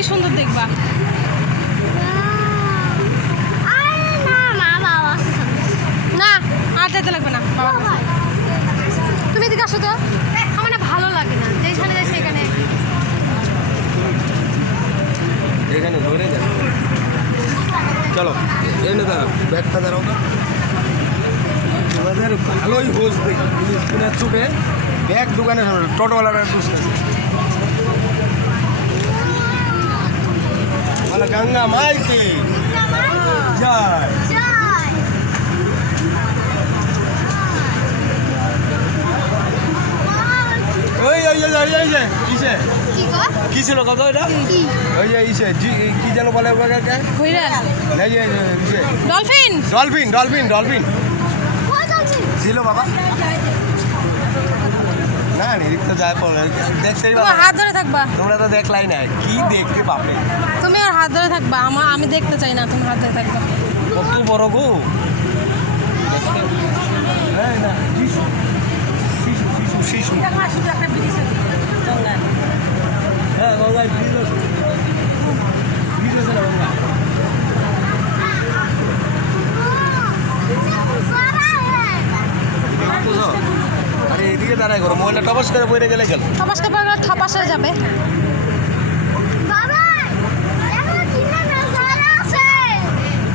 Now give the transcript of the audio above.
কি সুন্দর দেখবা। না আর যেতে লাগবে না বাবা, তুমি এদিকে আসো তো। আমার না ভালো লাগে না, যেখানে যাই সেখানে। এখানে ধরে যাবে। চলো এনে দাঁড়াও, ব্যাগটা দাঁড়াও। তোমাদের ভালোই হোস দেখি স্কুলের ছুটে ব্যাগ দোকানে টোটোওয়ালাটা খুঁজতেছে। বলে গঙ্গা মাইকে জয়। ওই ওই ওই ওই ওই যে কিসে কি ছিল কত এটা? ওই যে ইসে কি যেন বলে ওটাকে? ডলফিন ডলফিন ডলফিন ডলফিন ছিল বাবা। না নিরিখ তো যায় পড়ে দেখতেই পাবে। হাত ধরে থাকবা, তোমরা তো দেখলাই না কি দেখতে পাবে। তুমি আর হাত ধরে থাকবা, আমি দেখতে চাই না, তুমি হাত ধরে থাকবা। কত বড় গো। হ্যাঁ না শিশু শিশু শিশু শিশু। হ্যাঁ গঙ্গায় ব্রিজ আছে, ব্রিজ আছে না গঙ্গা। আরে এদিকে দাঁড়ায় করো, মোবাইলটা টপাস করে পড়ে গেলে গেল। টপাস করে যাবে।